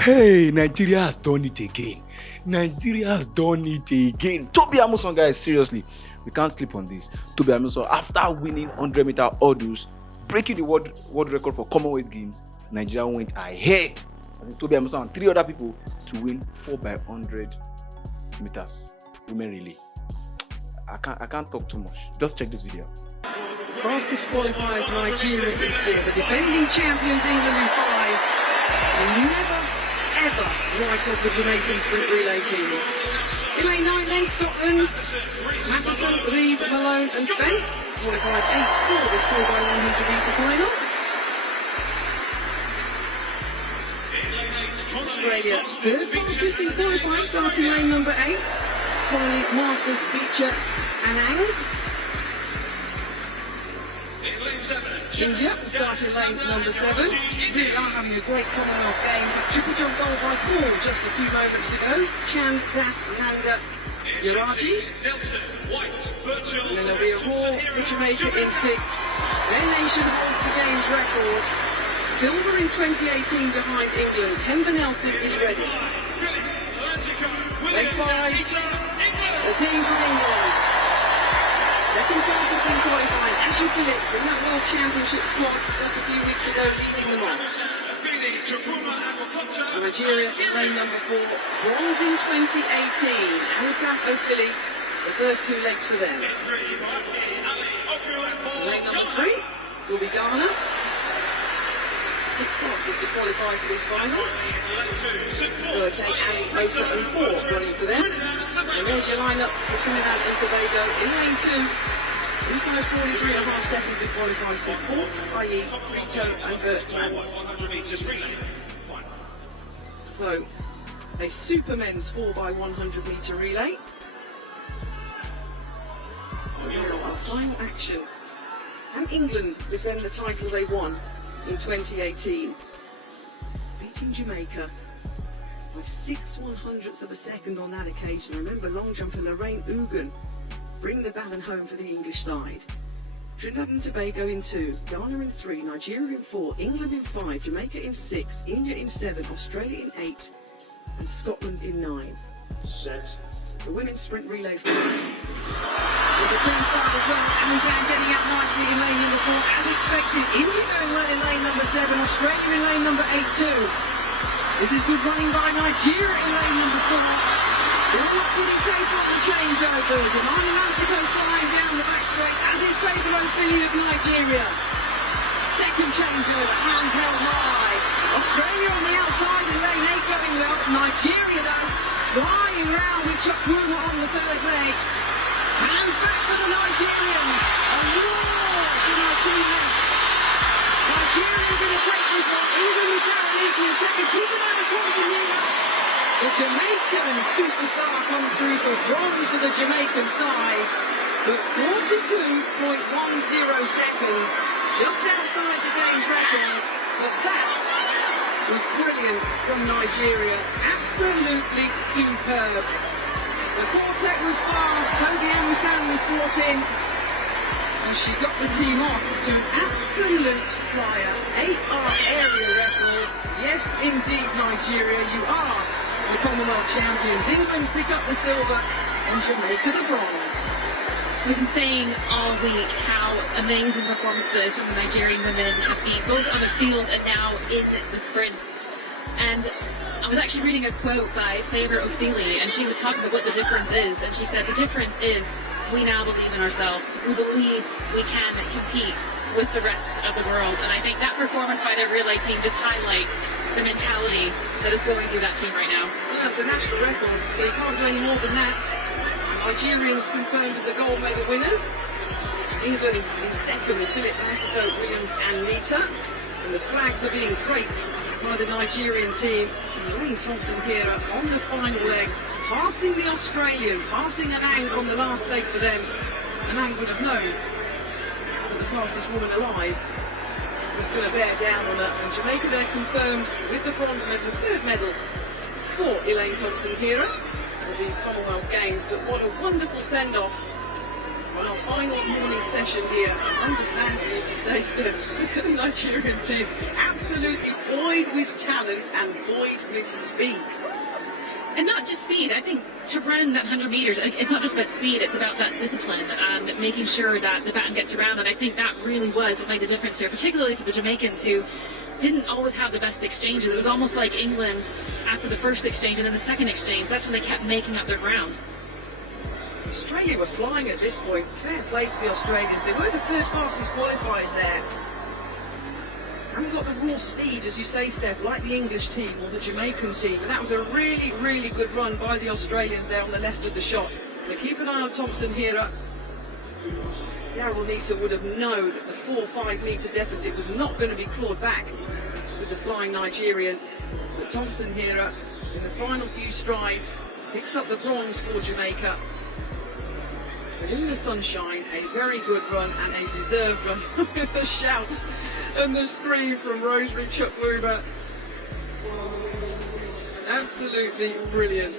Hey, Nigeria has done it again. Nigeria has done it again. Tobi Amusan, guys, seriously, we can't sleep on this. Tobi Amusan, after winning 100-meter hurdles, breaking the world record for Commonwealth Games, Nigeria went ahead. I think Tobi Amusan and 3 other people to win 4x100 meters women relay. I can't talk too much. Just check this video. Fastest qualifiers Nigeria in 4, the defending champions England in 5, and never ever right off the Jamaican sprint relay team. In lane 9 then Scotland, Matheson, Louise, Malone and Spence qualified 8th for this 4x100 metre final. Australia third fastest in qualifying, starting lane number 8, Connolly, Masters, Beecher and Ang. India starting lane number 7. Really are having a great Commonwealth Games. That triple jump goal by Paul just a few moments ago. Chand, Das, Nanda, Yaraji. And then there'll be a roar for Jamaica in 6. Their nation holds the Games record. Silver in 2018 behind England. Hember Nelson is ready. Leg 5, the team from England. Second fastest in qualifying, Ashley Phillips in that World Championship squad just a few weeks ago, leading them off. Nigeria, lane number 4, bronze in 2018. Amusan Ofili, the first 2 legs for them. Lane number 3 will be Ghana. 6th fastest to qualify for this final. Hurricane Ali, Oster and 4 running for them. And there's your lineup for Trinidad and Tobago in lane 2. Inside 43.5 seconds to qualify, so Fort, i.e. Rito and Bertrand. So, a Supermen's 4x100 metre relay. And now our final action. Can England defend the title they won in 2018, beating Jamaica by 6/100ths of a second on that occasion? Remember, long jumper Lorraine Ugan bring the baton home for the English side. Trinidad and Tobago in 2, Ghana in 3, Nigeria in 4, England in 5, Jamaica in 6, India in 7, Australia in 8, and Scotland in 9. Set. The women's sprint relay final. There's a clean start as well. Amusan getting out nicely in lane number 4, as expected. India going well in lane number 7, Australia in lane number 8 too. This is good running by Nigeria in lane number 4. They're all pretty safe on the changeovers. Emmanuel Lancico flying down the back straight, as is Pedro Fili of Nigeria. Second changeover, hands held high. Australia on the outside in lane 8 going well. Nigeria though, flying round with Chukwuma on the 3rd leg. Hands back for the Nigerians. A roar for their teammates. Nigeria going to take this one. England with Darren Leachy in second. Keep an eye on Thompson here. The Jamaican superstar comes through for bronze for the Jamaican side. But 42.10 seconds. Just outside the game's record. But that was brilliant from Nigeria. Absolutely superb. The quartet was fast, Tobi Amusan was brought in, and she got the team off to an absolute flyer. 8R area record. Yes, indeed, Nigeria, you are the Commonwealth champions. England pick up the silver, and Jamaica the bronze. We've been saying all week how amazing performances from the Nigerian women have been, both on the field and now in the sprints. And I was actually reading a quote by Pedro Fili, and she was talking about what the difference is, and she said the difference is we now believe in ourselves. We believe we can compete with the rest of the world, and I think that performance by their relay team just highlights the mentality that is going through that team right now. Yeah, it's a national record, so you can't do any more than that. Nigerians confirmed as the gold medal winners. England in second with Philip Lancico, Williams and Nita. And the flags are being draped by the Nigerian team. Elaine Thompson here on the final leg, passing the Australian, passing an Ang on the last leg for them. And Ang would have known that the fastest woman alive was going to bear down on her. And Jamaica there confirmed with the bronze medal, the 3rd medal for Elaine Thompson here at these Commonwealth Games. But what a wonderful send-off on our final morning session here. Understandably, as you say, Steph, look at the Nigerian team. Absolutely buoyed with talent and buoyed with speed. And not just speed. I think to run that 100 meters, it's not just about speed, it's about that discipline and making sure that the baton gets around. And I think that really was what made the difference here, particularly for the Jamaicans who didn't always have the best exchanges. It was almost like England after the first exchange and then the second exchange. That's when they kept making up their ground. Australia were flying at this point. Fair play to the Australians. They were the third fastest qualifiers there. And we've got the raw speed, as you say, Steph, like the English team or the Jamaican team. And that was a really, really good run by the Australians there on the left of the shot. Now keep an eye on Thompson here. Daryl Neater would have known that the 4-5 metre deficit was not going to be clawed back with the flying Nigerian. But Thompson here, in the final few strides, picks up the bronze for Jamaica. But in the sunshine, a very good run and a deserved run with the shout and the scream from Rosemary Chukwuemeka. Absolutely brilliant.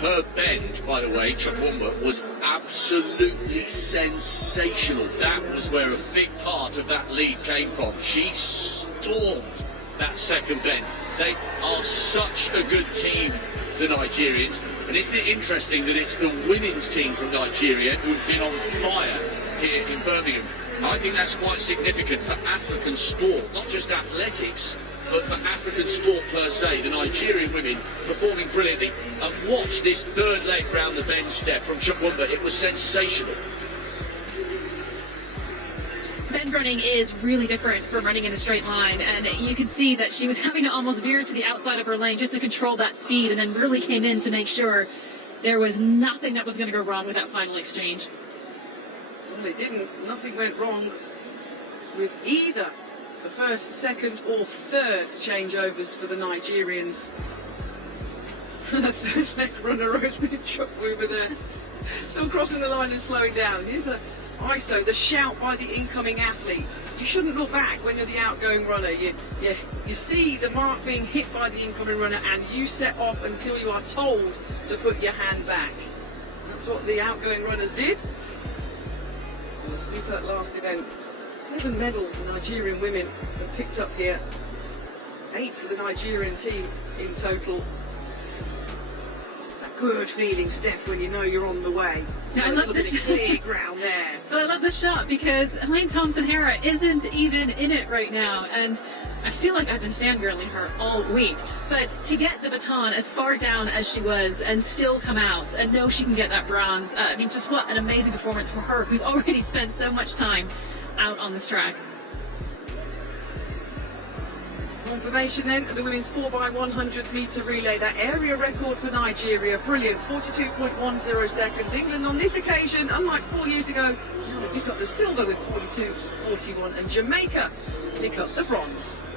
Her bend, by the way, Chukwuemeka, was absolutely sensational. That was where a big part of that lead came from. She stormed that second bend. They are such a good team, the Nigerians. And isn't it interesting that it's the women's team from Nigeria who've been on fire here in Birmingham? I think that's quite significant for African sport, not just athletics, but for African sport per se. The Nigerian women performing brilliantly. And watch this third leg round the bend step from Chukwuemeka. It was sensational. Bend running is really different from running in a straight line, and you could see that she was having to almost veer to the outside of her lane just to control that speed, and then really came in to make sure there was nothing that was going to go wrong with that final exchange. Well, it didn't. Nothing went wrong with either the first, second or third changeovers for the Nigerians. The third leg runner, Rosemary Chukwuemeka there. Still crossing the line and slowing down. Here's a ISO, the shout by the incoming athlete. You shouldn't look back when you're the outgoing runner. You see the mark being hit by the incoming runner and you set off until you are told to put your hand back. That's what the outgoing runners did. And the super last event. 7 medals the Nigerian women have picked up here. 8 for the Nigerian team in total. That good feeling, Steph, when you know you're on the way. Yeah, I love this clear ground there. But I love this shot because Elaine Thompson-Herah isn't even in it right now, and I feel like I've been fangirling her all week. But to get the baton as far down as she was and still come out and know she can get that bronze, I mean, just what an amazing performance for her, who's already spent so much time out on this track. Confirmation then of the women's 4x100 metre relay. That area record for Nigeria, brilliant, 42.10 seconds. England on this occasion, unlike 4 years ago, they pick up the silver with 42.41, and Jamaica pick up the bronze.